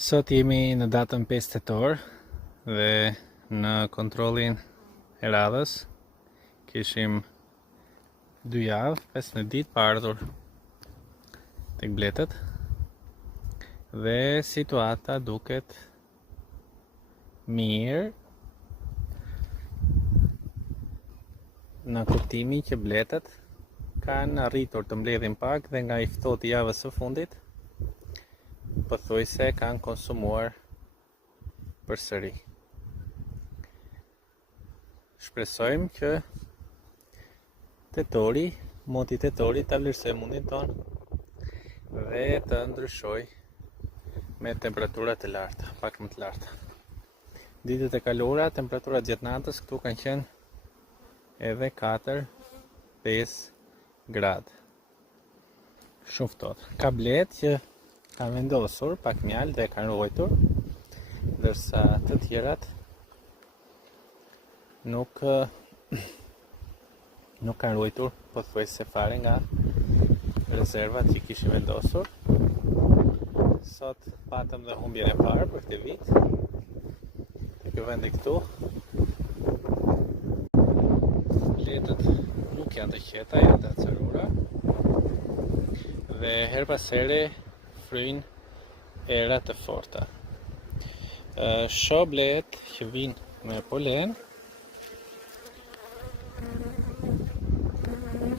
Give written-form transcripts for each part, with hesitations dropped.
Sot jemi në datën 5 tetor dhe në kontrollin e radhës kishim 2 javë, 15 ditë pa ardhur tek Bletët dhe situata duket mirë në kuptimin që Bletët kanë arritur të mbledhin pak dhe nga i ftohti javës së fundit pothuajse kanë konsumuar përsëri. Shpresojmë që tetori, moti tetori ta vlerësojë mundin ton dhe të ndryshoj me temperatura të larta, pak më të larta. Ditët e kaluara, temperaturat gjatë natës këtu kanë qenë edhe 4-5 gradë. Shumë ftohtë. Ka Bletë që kanë vendosur pak mjalë dhe kanë ruajtur, ndërsa të tjerat nuk kanë ruajtur pothuajse fare nga rezervat që kishin vendosur. Sot patëm dhe humbjen e parë për këtë vit. Tek vendi këtu Bletët nuk janë të qeta, janë të acarura dhe her pas here fryjnë era të forta. Shoh Bletë që vinë me polen,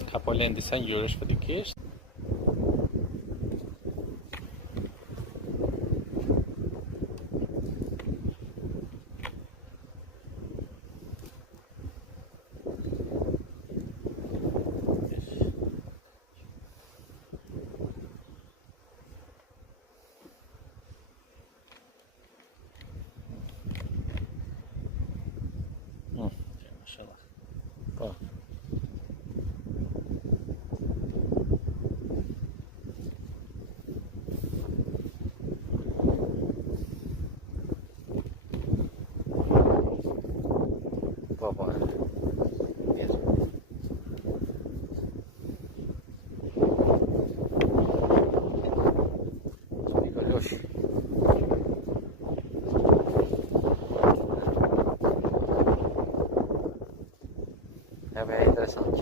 ka polen disa ngjyrash fatikisht. Mashallah. Po. Po. Yes. Nikolosh. Ja, interesant,